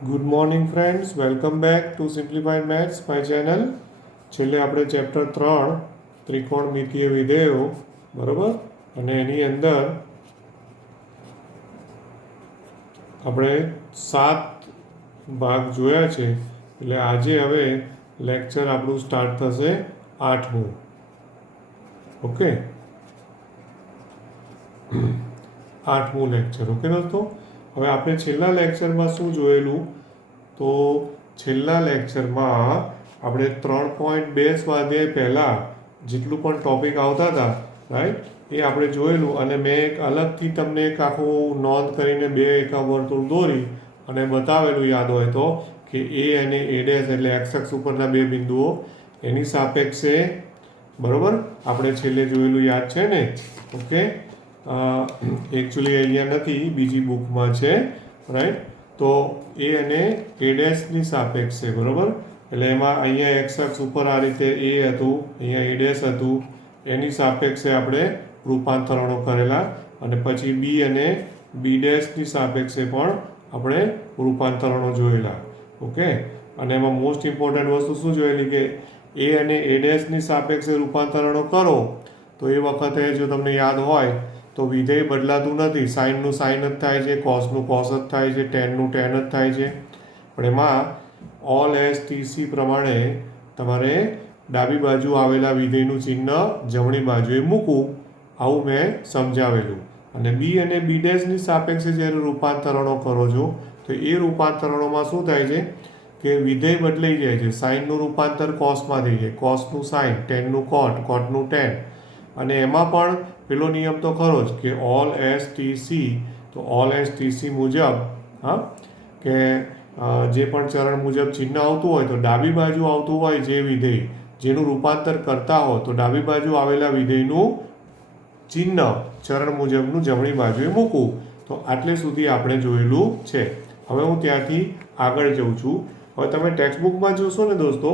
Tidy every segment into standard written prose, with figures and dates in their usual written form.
Good morning friends, welcome back to simplified maths my channel. છેલ્લે આપણે chapter 3 ત્રિકોણમિતીય વિધેયો બરાબર, અને એની અંદર આપણે 7 ભાગ જોયા છે. એટલે આજે હવે લેક્ચર આપણું સ્ટાર્ટ થશે 8મું. ઓકે, 8મું લેક્ચર. ઓકે દોસ્તો, હવે આપણે છેલ્લા લેક્ચરમાં શું જોયેલું, તો છેલ્લા લેક્ચરમાં આપણે 3.2 સ્વાધ્યાય પહેલાં જેટલું પણ ટોપિક આવતા હતા, રાઈટ, એ આપણે જોયેલું. અને મેં એક અલગથી તમને એક આખું નોંધ કરીને 2 એકા વર્તુળ દોરી અને બતાવેલું, યાદ હોય તો, કે એ અને એ ડેશ એટલે એક્સ અક્ષ ઉપરના બે બિંદુઓ એની સાપેક્ષે, બરાબર, આપણે છેલ્લે જોયેલું યાદ છે ને. ઓકે, એકચ્યુઅલી અહીંયા નથી, બીજી બુકમાં છે, રાઈટ. તો એ અને એ ડેશની સાપેક્ષે, બરાબર, એટલે એમાં અહીંયા એક્સ અક્ષ ઉપર આ રીતે એ હતું, અહીંયા એ ડેશ હતું, એની સાપેક્ષે આપણે રૂપાંતરણો કરેલા. અને પછી બી અને બી ડેશની સાપેક્ષે પણ આપણે રૂપાંતરણો જોયેલા. ઓકે, અને એમાં મોસ્ટ ઇમ્પોર્ટન્ટ વસ્તુ શું જોયેલી, કે એ અને એ ડેશની સાપેક્ષે રૂપાંતરણો કરો તો એ વખતે જો તમને યાદ હોય તો વિધેય બદલાતું નથી. સાઇનનું સાઇન જ થાય છે, કોસનું કોસ જ થાય છે, ટેનનું ટેન જ થાય છે. પણ એમાં ઓલ એસ ટી સી પ્રમાણે તમારે ડાબી બાજુ આવેલા વિધેયનું ચિહ્ન જમણી બાજુએ મૂકવું, આવું મેં સમજાવેલું. અને બી અને બી ડેશની સાપેક્ષે જ્યારે રૂપાંતરણો કરો છો તો એ રૂપાંતરણોમાં શું થાય છે કે વિધેય બદલાઈ જાય છે. સાઇનનું રૂપાંતર કોસમાં થઈ જાય, કોસનું સાઇન, ટેનનું કોટ, કોટનું ટેન. અને એમાં પણ પેલો નિયમ તો ખરો જ કે ઓલ એસ ટી સી. તો ઓલ એસ ટી સી મુજબ, હા, કે જે પણ ચરણ મુજબ ચિહ્ન આવતું હોય તો ડાબી બાજુ આવતું હોય જે વિધેય જેનું રૂપાંતર કરતા હો તો ડાબી બાજુ આવેલા વિધેયનું ચિહ્ન ચરણ મુજબનું જમણી બાજુએ મૂકવું. તો આટલે સુધી આપણે જોયેલું છે. હવે હું ત્યાંથી આગળ જઉં છું. હવે તમે ટેક્સ્ટબુકમાં જોશો ને દોસ્તો,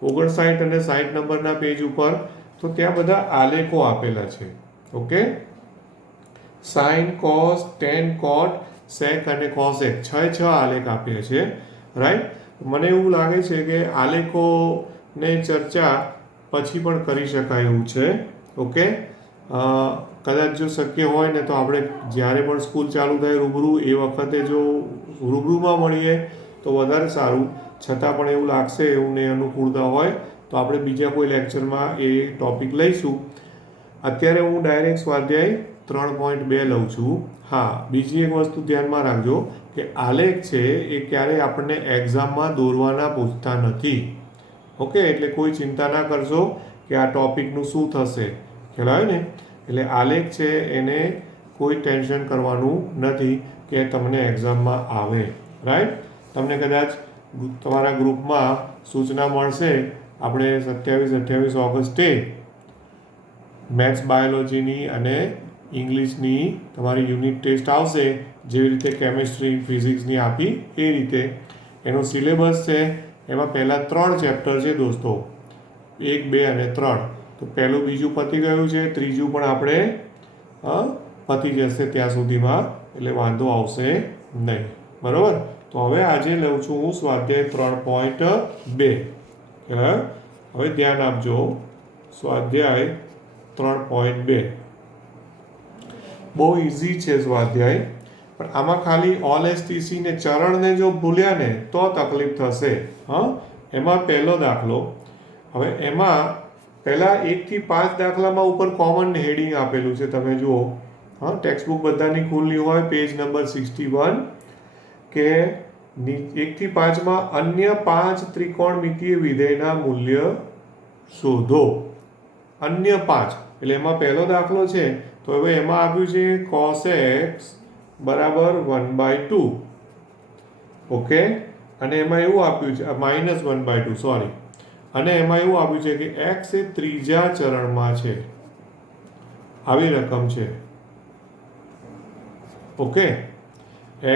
59 અને 60 નંબરના પેજ ઉપર, તો ત્યાં બધા આલેખો આપેલા છે. ઓકે, સાઇન, કોસ, ટેન, કોટ, સેક અને કોસેક, 6 આલેખ આપ્યા છે, રાઈટ. મને એવું લાગે છે કે આલેખોને ચર્ચા પછી પણ કરી શકાય એવું છે. ઓકે, કદાચ જો શક્ય હોય ને તો આપણે જ્યારે પણ સ્કૂલ ચાલુ થાય રૂબરૂ, એ વખતે જો રૂબરૂમાં મળીએ તો વધારે સારું. છતાં પણ એવું લાગશે, એવું ને અનુકૂળતા હોય તો આપણે બીજા કોઈ લેક્ચરમાં એ ટોપિક લઈશું. અત્યારે હું ડાયરેક્ટ સ્વાધ્યાય 3.2 લઉં છું. હા, બીજી એક વસ્તુ ધ્યાનમાં રાખજો કે આલેખ છે એ ક્યારેય આપણને એક્ઝામમાં દોરવાના પૂછતા નથી. ઓકે, એટલે કોઈ ચિંતા ના કરશો કે આ ટોપિકનું શું થશે, ખ્યાલ આવે ને. એટલે આલેખ છે એને કોઈ ટેન્શન કરવાનું નથી કે તમને એક્ઝામમાં આવે, રાઈટ. તમને કદાચ તમારા ગ્રુપમાં સૂચના મળશે, આપણે 27-28 ઓગસ્ટે મેથ્સ બાયોલોજીની અને ઇંગ્લિશની તમારી યુનિટ ટેસ્ટ આવશે. જેવી રીતે કેમિસ્ટ્રી, ફિઝિક્સની આપી એ રીતે એનો સિલેબસ છે. એમાં પહેલાં 3 ચેપ્ટર છે દોસ્તો, 1, 2 અને 3. તો પહેલું બીજું પતી ગયું છે, ત્રીજું પણ આપણે પતી જશે ત્યાં સુધીમાં, એટલે વાંધો આવશે નહીં, બરાબર. તો હવે આજે લઉં છું હું સ્વાધ્યાય 3.2. હવે ધ્યાન આપજો, સ્વાધ્યાય 3.2 બહુ ઇઝી છે સ્વાધ્યાય. પણ આમાં ખાલી ઓલ એસ ટી સી ને ચરણને જો ભૂલ્યા ને તો તકલીફ થશે. હા, એમાં પહેલો દાખલો. હવે એમાં પહેલાં 1 થી 5 દાખલામાં ઉપર કોમન હેડિંગ આપેલું છે, તમે જુઓ. હા, ટેક્સ્ટબુક બધાની ખુલ્લી હોય, પેજ નંબર 61, કે 1 થી 5માં અન્ય 5 ત્રિકોણમિતીય વિધેયના મૂલ્ય શોધો. અન્ય 5 એટલે એમાં પહેલો દાખલો છે. તો હવે એમાં આપ્યું છે cos x બરાબર 1/2. ઓકે, અને એમાં એવું આપ્યું છે -1/2, સોરી. અને એમાં એવું આપ્યું છે કે x એ ત્રીજા ચરણમાં છે, આવી રકમ છે. ઓકે,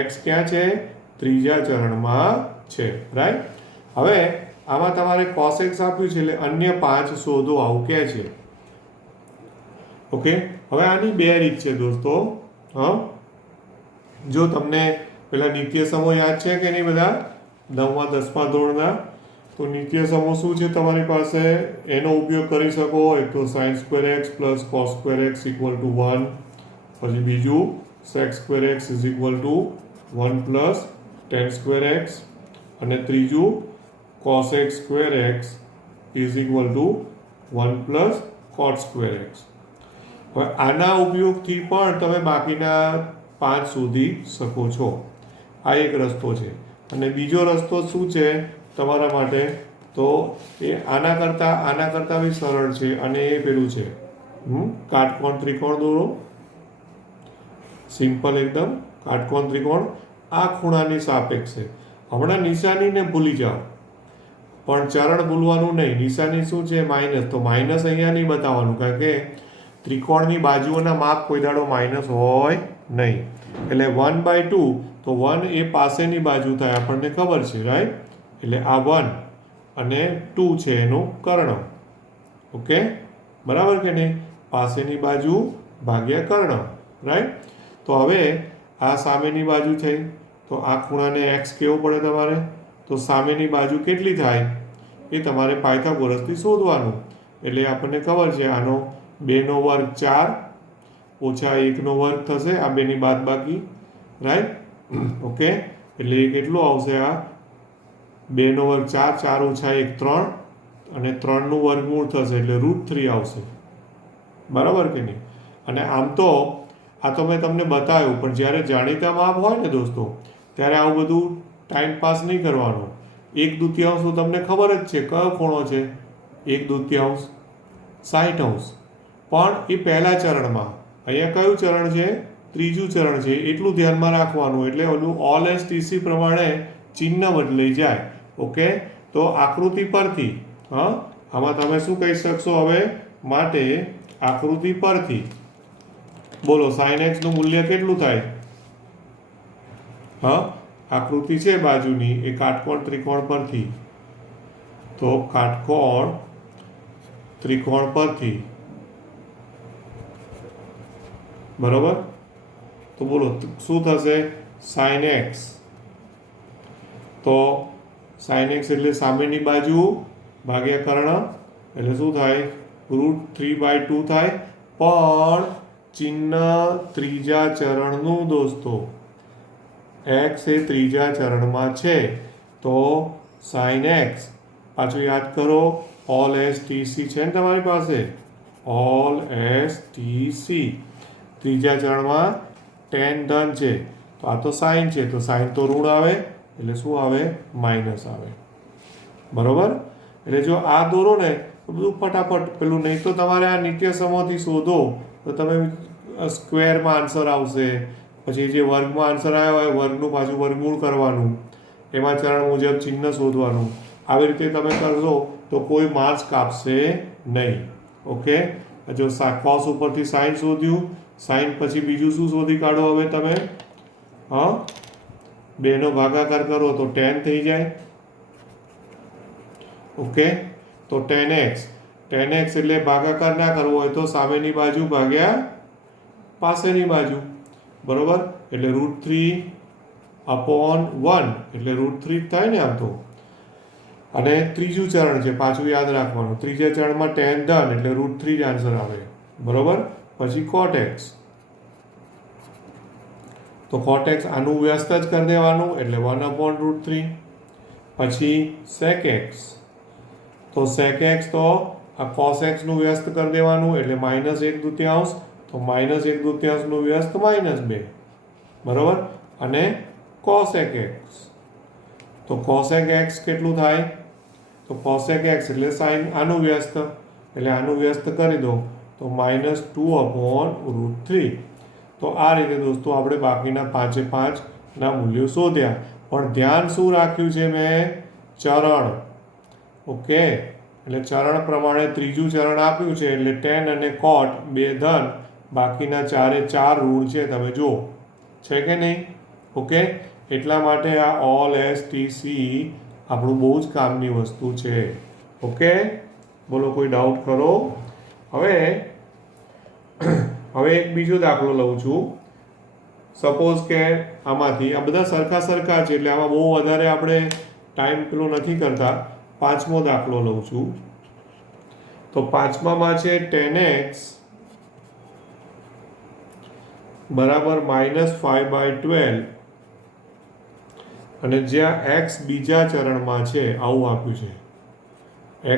x ક્યાં છે? ત્રીજા ચરણમાં છે, રાઈટ. હવે આમાં તમારે cos x આપ્યું છે એટલે અન્ય 5 શોધો, આવું કહે છે. ઓકે, હવે આની બે રીત છે દોસ્તો. હા, જો તમને પેલા નિત્ય સમો યાદ છે કે નહીં બધા 9મા 10મા ધોરણના? તો નિત્ય સમો શું છે તમારી પાસે? એનો ઉપયોગ કરી શકો. એક તો sin² x plus cos² x equal to 1, પછી બીજું sec² x is equal to 1 plus tan² x, અને ત્રીજું cosec² x is equal to 1 plus cot² x. હવે આના ઉપયોગથી પણ તમે બાકીના 5 શોધી શકો છો. આ એક રસ્તો છે. અને બીજો રસ્તો શું છે તમારા માટે? તો એ આના કરતાં બી સરળ છે. અને એ પેલું છે કાટકોણ ત્રિકોણ દોરો. સિમ્પલ એકદમ કાટકોણ ત્રિકોણ. આ ખૂણાની સાપેક્ષે. હમણાં નિશાનીને ભૂલી જાઓ, પણ ચરણ ભૂલવાનું નહીં. નિશાની શું છે? માઇનસ. તો માઇનસ અહીંયા નહીં બતાવવાનું, કારણ કે ત્રિકોણની બાજુઓના માપ કોઈ દાડો માઇનસ હોય નહીં. એટલે 1/2, તો 1 એ પાસેની બાજુ થાય, આપણને ખબર છે, રાઈટ? એટલે આ 1 અને 2 છે એનું કર્ણ. ઓકે, બરાબર કે નહીં? પાસેની બાજુ ભાગ્યા કર્ણ, રાઈટ? તો હવે આ સામેની બાજુ થઈ, તો આ ખૂણાને x કેવો પડે તમારે? તો સામેની બાજુ કેટલી થાય એ તમારે પાયથાગોરસથી શોધવાનું. એટલે આપણને ખબર છે આનો 2 નો વર્ગ 4 ઓછા 1 નો વર્ગ થશે, આ બેની બાદબાકી, રાઈટ? ઓકે, એટલે એ કેટલું આવશે? આ 2 નો વર્ગ 4, 4 ઓછા 1 3, અને 3 નું વર્ગમૂળ થશે એટલે √3 આવશે. બરાબર કે નહીં? અને આમ તો આ તો મેં તમને બતાવ્યું, પણ જ્યારે જાણીતા માપ હોય ને દોસ્તો, ત્યારે આવું બધું ટાઈમ પાસ નહીં કરવાનું. 1/2 તો તમને ખબર જ છે કયો ખૂણો છે? 1/2 60°. પણ એ પહેલા ચરણમાં. અહીંયા કયું ચરણ છે? ત્રીજું ચરણ છે. એટલું ધ્યાનમાં રાખવાનું. એટલે ઓલું ઓલ એસ ટીસી પ્રમાણે ચિહ્ન બદલાઈ જાય. ઓકે, તો આકૃતિ પરથી આમાં તમે શું કહી શકશો હવે? માટે આકૃતિ પરથી બોલો sin x નું મૂલ્ય કેટલું થાય? આકૃતિ છે બાજુની એ કાટકોણ ત્રિકોણ પરથી. તો કાટકોણ ત્રિકોણ પરથી, બરોબર? તો બોલો શું થશે? sin x. તો sin x એટલે સામેની બાજુ ભાગ્યા કર્ણ, એટલે શું થાય? √3/2 થાય. પણ ચિહ્ન ત્રીજા ચરણનું દોસ્તો. x એ ત્રીજા ચરણમાં છે, તો sin x પાછું યાદ કરો, ઓલ એસ ટીસી છે ને તમારી પાસે? ઓલ એસ ટીસી ત્રીજા ચરણમાં tan ધન છે, તો આ તો sin છે, તો sin તો ઋણ આવે, એટલે શું આવે? માઇનસ આવે. બરોબર? એટલે જો આ દોરો ને તો બધું ફટાફટ પેલું. નહીં તો તમારે આ નિત્ય સમોથી શોધો તો તમે સ્ક્વેરમાં આન્સર આવશે, પછી જે વર્ગમાં આન્સર આવ્યો હોય વર્ગનું પાછું વર્ગમૂળ કરવાનું, એમાં ચરણ મુજબ ચિહ્ન શોધવાનું. આવી રીતે તમે કરશો તો કોઈ માર્ક્સ કાપશે નહીં. ઓકે, જો cos ઉપરથી sin શોધ્યું, sin પછી બીજું શું શોધી કાઢો હવે તમે? 2 નો ભાગાકાર કરો તો tan થઈ જાય. ઓકે, તો tan x એટલે ભાગાકાર ના કરવો હોય તો સામેની બાજુ ભાગ્યા પાસેની બાજુ. બરોબર? એટલે √3/1 એટલે √3 થાય ને આમ તો. અને ત્રીજું ચરણ છે, પાછું યાદ રાખવાનું. ત્રીજા ચરણમાં tan ધન એટલે √3 જ આન્સર આવે. બરોબર? પછી cot x. તો cot x આનું વ્યસ્ત જ કરી દેવાનું, એટલે 1/√3. પછી sec x. તો sec x તો આ cos x નું વ્યસ્ત કરી દેવાનું, એટલે -1/2. તો -1/2 નું વ્યસ્ત -2. બરોબર? અને cosec x. તો cosec x કેટલું થાય? તો cosec x એટલે sin આનું વ્યસ્ત, એટલે આનું વ્યસ્ત કરી દો તો -2/√3. તો આ રીતે દોસ્તો આપણે બાકીના 5 ના મૂલ્યો શોધ્યા. પણ ધ્યાન શું રાખ્યું છે મેં? ચરણ. ઓકે, એટલે ચરણ પ્રમાણે ત્રીજું ચરણ આપ્યું છે, એટલે tan અને cot 2 ધન, બાકીના 4 ઋણ છે. તમે જુઓ છે કે નહીં? ઓકે, એટલા માટે આ ઓલ એસ ટીસી આપણું બહુ જ કામની વસ્તુ છે. ઓકે, બોલો કોઈ ડાઉટ કરો? હવે એક બીજો દાખલો લઉં છું. સપોઝ કે આમાંથી આ બધા સરખા છે એટલે આમાં બહુ વધારે આપણે ટાઈમ પેલો નથી કરતા. 5મો દાખલો લઉં છું. તો 5મામાં છે 10x બરાબર -5/12 અને જ્યાં x બીજા ચરણમાં છે આવું આપ્યું છે.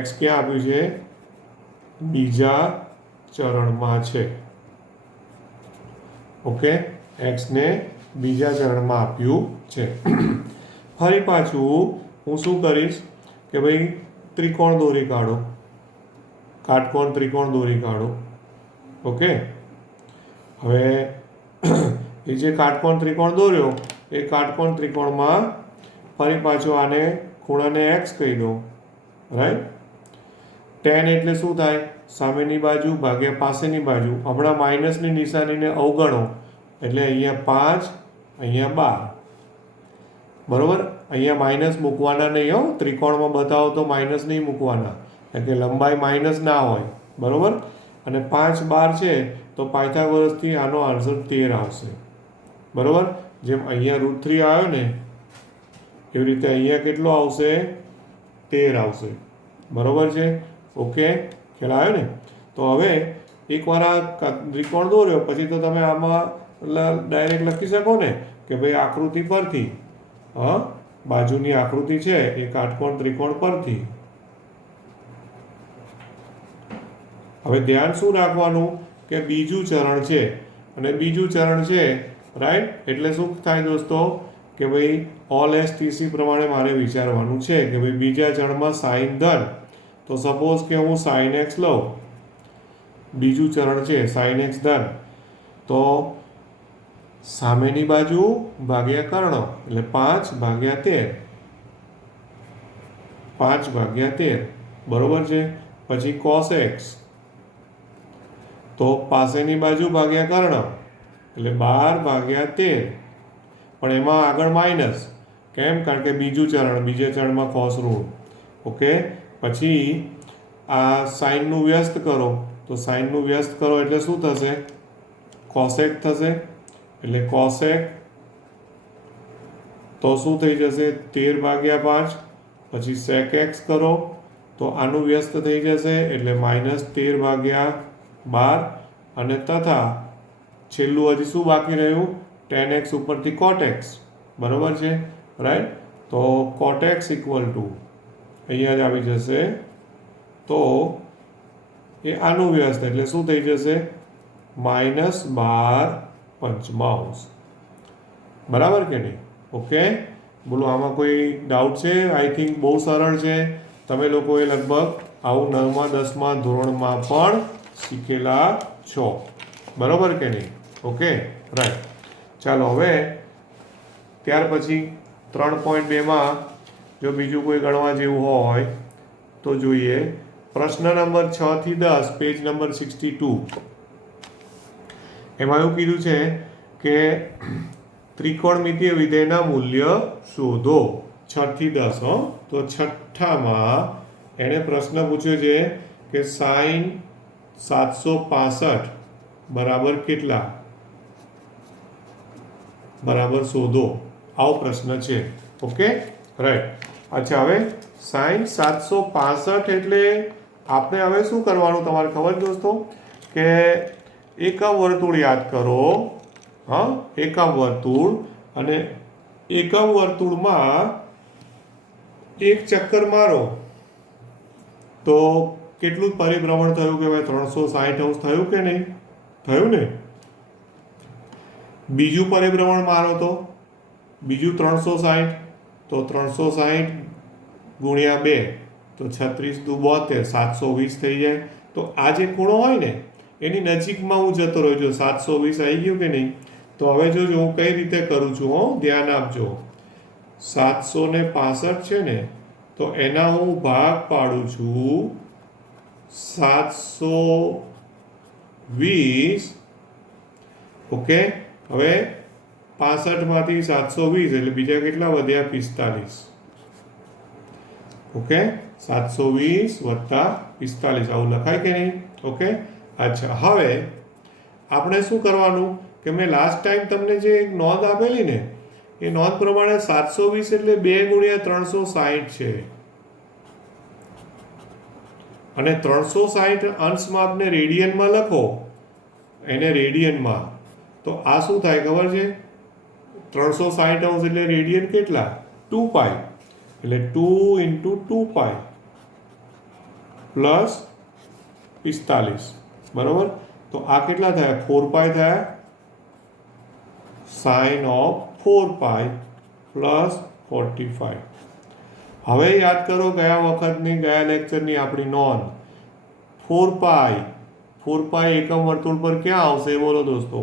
x ક્યાં આપ્યું છે? બીજા ચરણમાં છે. ઓકે, x ને બીજા ચરણમાં આપ્યું છે. ફરી પાછું હું શું કરીશ કે ભાઈ ત્રિકોણ દોરી કાઢો, કાટકોણ ત્રિકોણ દોરી કાઢો. ઓકે, હવે એ જે કાટકોણ ત્રિકોણ દોર્યો એ કાટકોણ ત્રિકોણમાં ફરી પાછો આને ખૂણાને x કહી દો. રાઈટ? tan એટલે શું થાય? સામેની બાજુ ભાગ્યા પાસેની બાજુ. હમણાં માઇનસની નિશાનીને અવગણો એટલે અહીંયા 5, અહીંયા 12. બરોબર? અહીંયા માઇનસ મૂકવાના નહીં હો. ત્રિકોણમાં બતાવો તો માઇનસ નહીં મૂકવાના, કારણ કે લંબાઈ માઇનસ ના હોય. બરોબર? અને 5, 12 છે તો પાયથાગોરસથી આનો આન્સર 13 આવશે. બરોબર? જેમ અહીંયા √3 આવ્યો ને એવી રીતે અહીંયા કેટલો આવશે? 13 આવશે. બરોબર છે? ઓકે, ખ્યાલ આવ્યો ને? તો હવે એકવાર આ ત્રિકોણ દોર્યો પછી તો તમે આમાં ડાયરેક્ટ લખી શકો ને કે ભાઈ આકૃતિ પરથી, બાજુની આકૃતિ છે એ કાટકોણ ત્રિકોણ પરથી. હવે ધ્યાન શું રાખવાનું કે બીજું ચરણ છે અને બીજું ચરણ છે. રાઈટ? એટલે શું થાય દોસ્તો કે ભાઈ ઓલ STC પ્રમાણે મારે વિચારવાનું છે કે ભાઈ બીજા ચરણમાં સાઇન ધન. તો સપોઝ કે હું sin x લઉં, બીજું ચરણ છે sin x ધન, તો સામેની બાજુ ભાગ્યા કર્ણ એટલે 5/13. 5/13. બરોબર છે? પછી cos x તો પાસેની બાજુ ભાગ્યા કર્ણ એટલે 12/13. પણ એમાં આગળ માઇનસ. કેમ? કારણ કે બીજું ચરણ, બીજા ચરણમાં cos ઋણ. ઓકે, પછી આ સાઇનનું વ્યસ્ત કરો તો સાઇનનું વ્યસ્ત કરો એટલે શું થશે? કોસેક થશે. એટલે કોસેક તો શું થઈ જશે? 13/5. પછી sec x કરો તો આનું વ્યસ્ત થઈ જશે એટલે -13/12. અને તથા છેલ્લું હજી શું બાકી રહ્યું? tan x ઉપરથી cot x. બરોબર છે? રાઈટ? તો cot x ઇક્વલ ટુ અહીંયા જ આવી જશે. તો એ આનું વ્યસ્ત એટલે શું થઈ જશે? -12/5. બરાબર કે નહીં? ઓકે, બોલો આમાં કોઈ ડાઉટ છે? આઈ થિંક બહુ સરળ છે. તમે લોકોએ લગભગ આવું 9મા 10મા ધોરણમાં પણ શીખેલા છો. બરાબર કે નહીં? Okay, right. ચાલો હવે ત્યાર પછી 3.2માં જો બીજું કોઈ ગણવા જેવું હોય તો જોઈએ. પ્રશ્ન નંબર 6 થી 10, પેજ નંબર 62. એમાં એવું કીધું છે કે ત્રિકોણમિતીય વિધેયના મૂલ્ય શોધો. 6 થી 10. તો છઠ્ઠામાં એણે પ્રશ્ન પૂછ્યો છે કે sin 765 બરાબર કેટલા? બરાબર શોધો. આવો પ્રશ્ન છે. Okay, right. અચ્છા, હવે sin 765 એટલે આપણે હવે શું કરવાનું તમારે ખબર દોસ્તો કે એકમ વર્તુળ યાદ કરો. એકમ વર્તુળ, અને એકમ વર્તુળમાં એક ચક્કર મારો તો કેટલું પરિભ્રમણ થયું કે ભાઈ 360 અંશ થયું કે નહીં? થયું ને? બીજું પરિભ્રમણ મારો તો બીજું 360, તો 360 ગુણ્યા 2 તો 36 દુ 72, 720 થઈ જાય. તો આ જે ખૂણો હોય ને એની નજીકમાં હું જતો રહ્યો છું. 720 આવી ગયું કે નહીં? તો હવે જોજો હું કઈ રીતે કરું છું. ધ્યાન આપજો. 765 છે ને, તો એના હું ભાગ પાડું છું 720. ઓકે, હવે 65માંથી 720 એટલે બીજા કેટલા વધ્યા? 45. ઓકે, 720 વત્તા 45 આવું લખાય કે નહીં? ઓકે, અચ્છા. હવે આપણે શું કરવાનું કે મેં લાસ્ટ ટાઈમ તમને જે એક નોંધ આપેલી ને એ નોંધ પ્રમાણે 720 એટલે 2 ગુણ્યા 360 છે અને 360 અંશ માપને રેડિયનમાં લખો એને રેડિયનમાં તો આ શું થાય ખબર છે 360 અંશ એટલે રેડિયન કેટલા 2 પાઈ એટલે 2 into 2 પાઈ પ્લસ 45 બરોબર તો આ કેટલા થયા 4 પાઈ થયા સાઇન ઓફ 4 પાઈ પ્લસ 45 હવે યાદ કરો ગયા વખતની ગયા લેક્ચરની આપણી નોંધ 4 પાઈ એકમ વર્તુળ પર ક્યાં આવશે બોલો દોસ્તો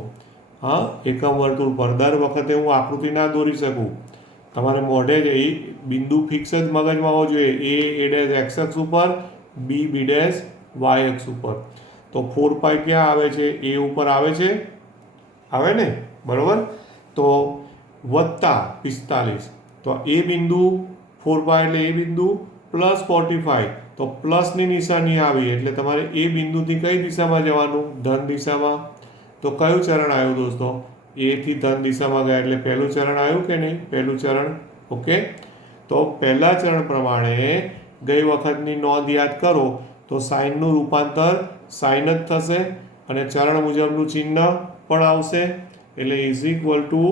હા એકમ વર્તુળ પર દર વખતે હું આકૃતિ ના દોરી શકું તમારે મોઢે જ એ બિંદુ ફિક્સ જ મગજમાં હોવો જોઈએ એ ડેશ એક્સ અક્ષ ઉપર બી ડેશ વાય અક્ષ ઉપર તો 4 પાઈ ક્યાં આવે છે એ ઉપર આવે છે આવે ને બરોબર તો વત્તા 45 તો એ બિંદુ 4 પાઈ એટલે એ બિંદુ પ્લસ 45 તો પ્લસની નિશાની આવી એટલે તમારે એ બિંદુથી કઈ દિશામાં જવાનું ધન દિશામાં તો કયું ચરણ આવ્યું દોસ્તો એ થી ધન દિશામાં ગયા એટલે પહેલું ચરણ આવ્યું કે નહીં પહેલું ચરણ ઓકે તો પહેલા ચરણ પ્રમાણે ગઈ વખતની નોંધ યાદ કરો તો સાઇનનું રૂપાંતર સાઇન જ થશે અને ચરણ મુજબનું ચિહ્ન પણ આવશે એટલે ઇઝ ઇક્વલ ટુ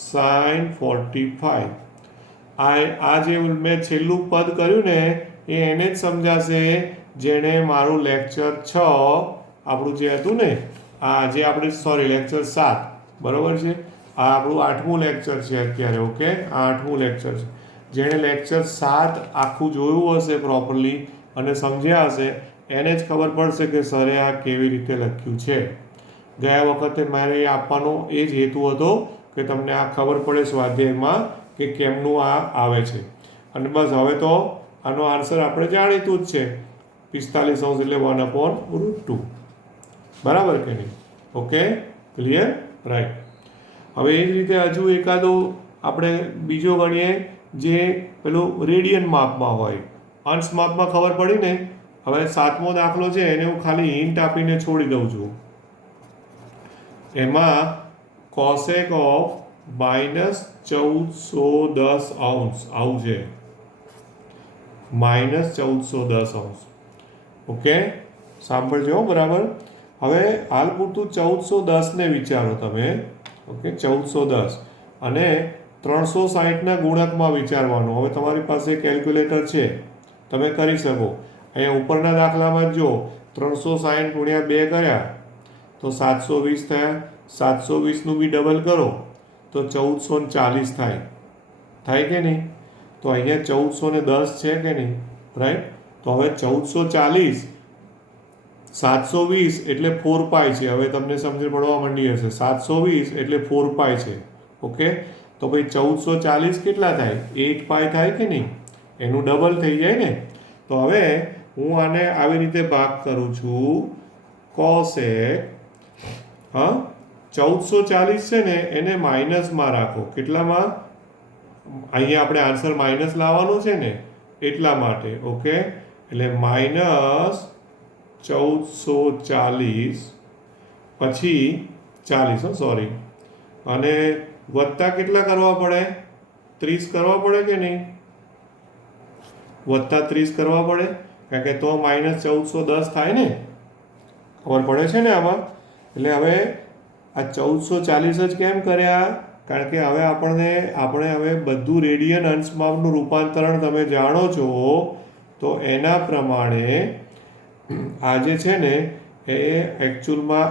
સાઇન 45 આ જે મેં છેલ્લું પદ કર્યું ને એ એને જ સમજાશે જેણે મારું લેક્ચર 6 આપણું જે હતું ને જે આપણે સોરી લેક્ચર 7 બરોબર છે આ આપણું 8મું લેક્ચર છે અત્યારે ઓકે આ 8મું લેક્ચર છે જેણે લેક્ચર 7 આખું જોયું હશે પ્રોપરલી અને સમજ્યા હશે એને જ ખબર પડશે કે સરે આ કેવી રીતે લખ્યું છે ગયા વખતે મારે આપવાનો એ જ હેતુ હતો કે તમને આ ખબર પડે સ્વાધ્યાયમાં કે કેમનું આ આવે છે અને બસ હવે તો આનો આન્સર આપણે જાણીતું જ છે 45 અંશ એટલે 1/√2 બરાબર કે નહીં ઓકે ક્લિયર રાઈટ હવે એ જ રીતે હજુ એકાદો આપણે બીજો ગણીએ જે પેલું રેડિયન માપમાં હોય અંશ માપમાં ખબર પડી ને હવે 7મો દાખલો છે એને હું ખાલી હિન્ટ આપીને છોડી દઉં છું એમાં કોસેક ઓફ -1410 અંશ આવું છે -1410 અંશ ઓકે સાંભળજો બરાબર હવે હાલ પૂરતું 1410 ને વિચારો તમે ઓકે 1410 અને 360ના ગુણકમાં વિચારવાનું હવે તમારી પાસે કેલ્ક્યુલેટર છે તમે કરી શકો અહીંયા ઉપરના દાખલામાં જો 360 ગુણ્યા 2 કર્યા તો 720 થયા 720નું બી ડબલ કરો તો 1440 થાય કે નહીં તો અહીંયા 1410 છે કે નહીં રાઈટ તો હવે 1440 720 એટલે 4 પાઈ છે હવે તમને સમજ પડવા માંડી હશે 720 એટલે 4 પાઈ છે ઓકે તો ભાઈ 1440 કેટલા થાય 8 પાઈ થાય કે નહીં એનું ડબલ થઈ જાય ને તો હવે હું આને આવી રીતે ભાગ કરું છું કોસેક 1440 છે ને એને માઇનસમાં રાખો કેટલામાં અહીંયા આપણે આન્સર માઇનસ લાવવાનો છે ને એટલા માટે ઓકે એટલે -1440 પછી 40 સોરી અને વત્તા કેટલા કરવા પડે 30 કરવા પડે કે નહીં વત્તા 30 કરવા પડે કારણ કે તો -1410 થાય ને ખબર પડે છે ને આમાં એટલે હવે આ 1440 જ કેમ કર્યા કારણ કે હવે આપણે હવે બધું રેડિયન અંશ માપનું રૂપાંતરણ તમે જાણો છો તો એના પ્રમાણે આ જે છે ને એ એકચ્યુઅલમાં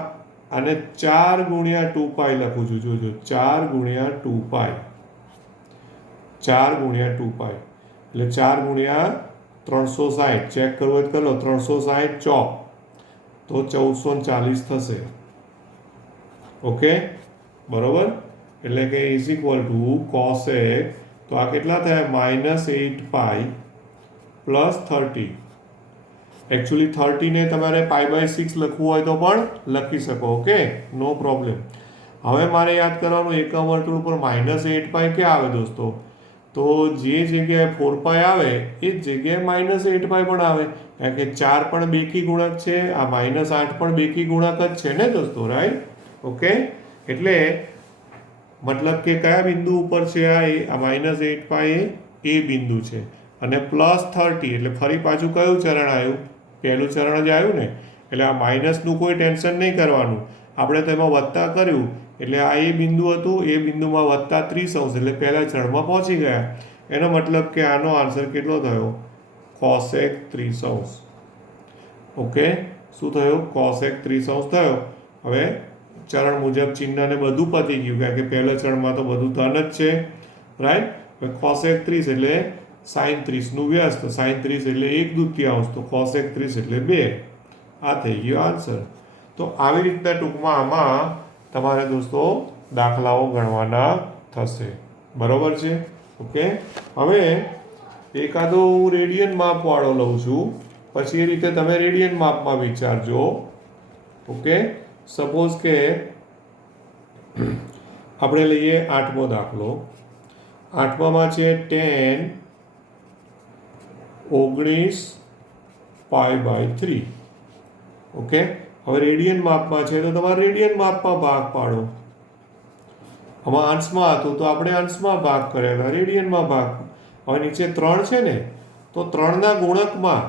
આને 4 ગુણ્યા 2 પાઈ લખું છું જોજો 4 ગુણ્યા 2 પાઈ 4 ગુણ્યા 2 પાઈ એટલે 4 ગુણ્યા 360 ચેક કરવું હોય તો કરો 360 ચોક તો 1440 થશે ઓકે બરોબર એટલે કે ઇઝ ઇક્વલ ટુ કોસેક તો આ કેટલા થયા -8 પાઈ પ્લસ 30 એકચ્યુઅલી 30 ને તમારે π/6 લખવું હોય તો પણ લખી શકો ઓકે નો પ્રોબ્લેમ હવે મારે યાદ કરવાનું એકમ વર્તુળ ઉપર -8 પાઈ ક્યાં આવે દોસ્તો તો જે જગ્યાએ 4 પાઈ આવે એ જ જગ્યાએ -8 પાઈ પણ આવે કારણ કે 4 પણ બેકી ગુણક છે આ -8 પણ બેકી ગુણક જ છે ને દોસ્તો રાઈટ ઓકે એટલે મતલબ કે કયા બિંદુ ઉપર છે આ -8π એ બિંદુ છે અને +30 એટલે ફરી પાછું કયું ચરણ આવ્યું? પહેલું ચરણ જ આવ્યું ને. એટલે આ માઇનસનું કોઈ ટેન્શન નહીં કરવાનું. આપણે તેમાં વત્તા કર્યું એટલે આ એ બિંદુ હતું, એ બિંદુમાં +30° એટલે પહેલા ચરણમાં પહોંચી ગયા. એનો મતલબ કે આનો આન્સર કેટલો થયો? cosec 30°. ઓકે, શું થયું? cosec 30° થયો. હવે ચરણ મુજબ ચિહ્નને બધું પતી ગયું, કારણ કે પહેલા ચરણમાં તો બધું ધન જ છે, રાઈટ. હવે cosec 30 એટલે sin 30નું વ્યસ્ત, sin 30 એટલે 1/2, તો cosec 30 એટલે 2. આ થઈ ગયો આન્સર. તો આવી રીતના ટૂંકમાં આમાં તમારે દોસ્તો દાખલાઓ ગણવાના થશે. બરોબર છે? ઓકે. હવે એકાદો હું રેડિયન માપવાળો લઉં છું, પછી એ રીતે તમે રેડિયન માપમાં વિચારજો. ઓકે. સપોઝ કે આપણે લઈએ 8મો દાખલો. 8મામાં છે 10 19π/3. ઓકે. હવે રેડિયન માપમાં છે તો તમારે રેડિયન માપમાં ભાગ પાડો. આમાં અંશમાં હતું તો આપણે અંશમાં ભાગ કરેલા, રેડિયનમાં ભાગ. હવે નીચે 3 છે ને, તો 3ના ગુણકમાં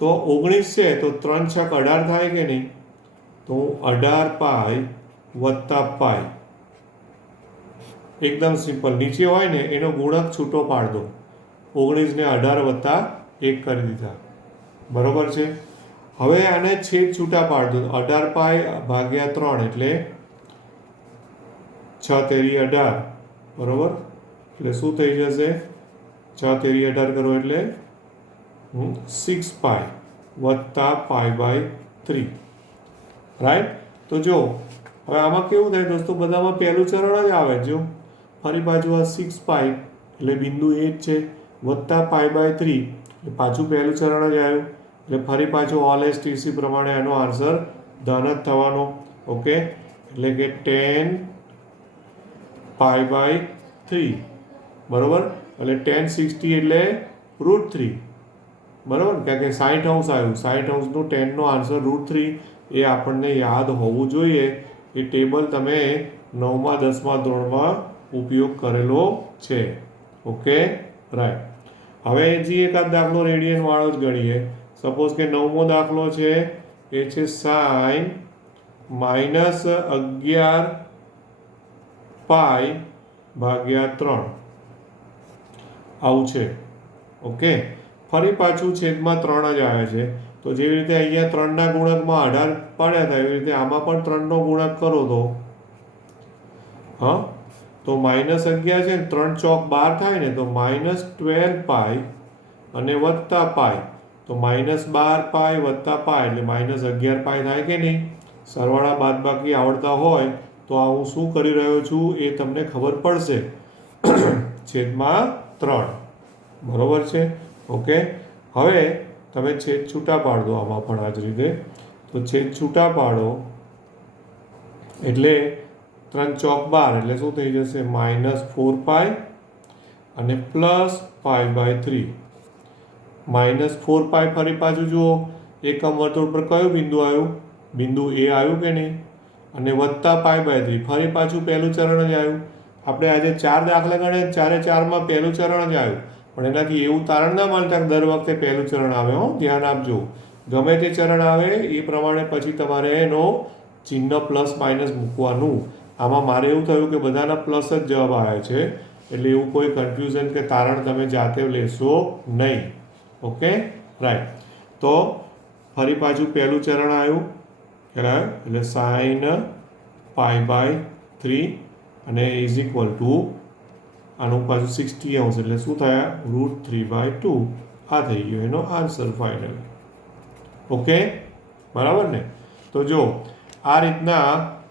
તો 19 છે તો 3 × 6 = 18 થાય કે નહીં? તો 18π + π. એકદમ સિમ્પલ. નીચે હોય ને એનો ગુણક છૂટો પાડ દો. 19 ને 18 + 1 કરી દીધા. બરોબર છે? હવે આને છેદ છૂટા પાડ દો. 18π / 3 એટલે 6 તેરી 18. બરોબર? એટલે શું થઈ જશે? 6 તેરી 18 કરો એટલે 6π + π/3. રાઈટ? તો જો હવે આમાં કેવું થાય દોસ્તો, બધામાં પહેલું ચરણ જ આવે. જો ફરી પાછું આ 6π એટલે બિંદુ એ જ છે, +π/3 એટલે પાછું પહેલું ચરણ જ આવ્યું. એટલે ફરી પાછું OLSTC પ્રમાણે એનો આન્સર ધન જ થવાનો. ઓકે. એટલે કે 10π/3. બરોબર? એટલે 1060 એટલે √3. બરાબર? કારણ કે 60° આવ્યું, 60°નું 10નો આન્સર √3 એ આપણને યાદ હોવું જોઈએ. એ ટેબલ તમે 9મા 10મા ધોરણમાં ઉપયોગ કરેલો છે. Okay, right. હવે હજી એકાદ દાખલો રેડિયન વાળો જ ગણીએ. સપોઝ કે 9મો દાખલો છે, એ છે sin -11π/3. આવું છે. ઓકે. ફરી પાછું છેદમાં 3 જ આવે છે. તો જેવી રીતે અહીંયા 3ના ગુણકમાં 18 પાડ્યા હતા, એવી રીતે આમાં પણ 3નો ગુણક કરો તો તો -11 છે ને, 3 × 12 થાય ને, તો -12π અને +π. તો -12π + π એટલે -11π થાય કે નહીં? સરવાળા બાદબાકી આવડતા હોય તો આ હું શું કરી રહ્યો છું એ તમને ખબર પડશે. છેદમાં 3. બરોબર છે? ઓકે. હવે તમે છેદ છૂટા પાડો આમાં પણ આ જ રીતે. તો છેદ છૂટા પાડો એટલે 3 × 12 એટલે શું થઈ જશે? -4π અને +π/3. -4π ફરી પાછું જુઓ, એકમ વર્તુળ પર કયું બિંદુ આવ્યું? બિંદુ એ આવ્યું કે નહીં? અને +π/3 ફરી પાછું પહેલું ચરણ જ આવ્યું. આપણે આજે 4 દાખલા ગણ્યા, 4માં પહેલું ચરણ જ આવ્યું. પણ એનાથી એવું તારણ ના માનતા કે દર વખતે પહેલું ચરણ આવે. ધ્યાન આપજો. ગમે તે ચરણ આવે એ પ્રમાણે પછી તમારે એનો ચિહ્ન પ્લસ માઇનસ મૂકવાનું. આમાં મારે એવું થયું કે બધાના પ્લસ જ જવાબ આવે છે, એટલે એવું કોઈ કન્ફ્યુઝન કે તારણ તમે જાતે લેશો નહીં. Okay, right. તો ફરી પાછું પહેલું ચરણ આવ્યું એટલે sin π/3 અને = આનું પાછું 60° એટલે શું થયા? √3/2. આ થઈ ગયો એનો આન્સર ફાઇનલ. ઓકે, બરાબર ને? તો જો આ રીતના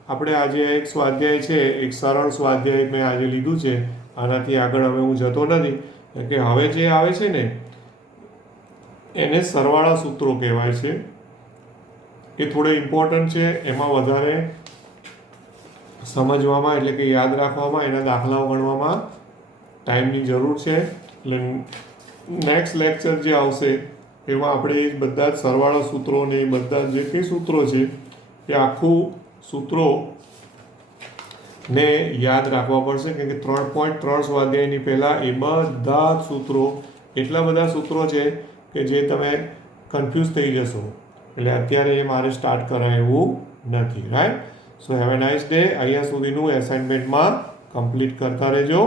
આપણે આજે એક સ્વાધ્યાય છે, એક સરળ સ્વાધ્યાય મેં આજે લીધું છે. આનાથી આગળ હવે હું જતો નથી, કે હવે જે આવે છે ને એને સરવાળા સૂત્રો કહેવાય છે. એ થોડે ઇમ્પોર્ટન્ટ છે. એમાં વધારે સમજવામાં એટલે કે યાદ રાખવામાં, એના દાખલાઓ ગણવામાં ટાઈમની જરૂર છે. એટલે નેક્સ્ટ લેક્ચર જે આવશે એમાં આપણે બધા જ સરવાળા સૂત્રો ને બધા જે કંઈ સૂત્રો છે એ આખું સૂત્રો ને યાદ રાખવા પડશે કેમ કે 3.3 સ્વાધ્યાયની પહેલાં એ બધા જ સૂત્રો એટલા બધા સૂત્રો છે કે જે તમે કન્ફ્યુઝ થઈ જશો એટલે અત્યારે એ મારે સ્ટાર્ટ કરાય એવું નથી right so have a nice day અહીંયા સુધીનું એસાઇનમેન્ટમાં કમ્પ્લીટ કરતા રહેજો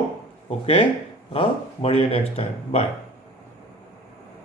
ઓકે હા મળીએ નેક્સ્ટ ટાઈમ બાય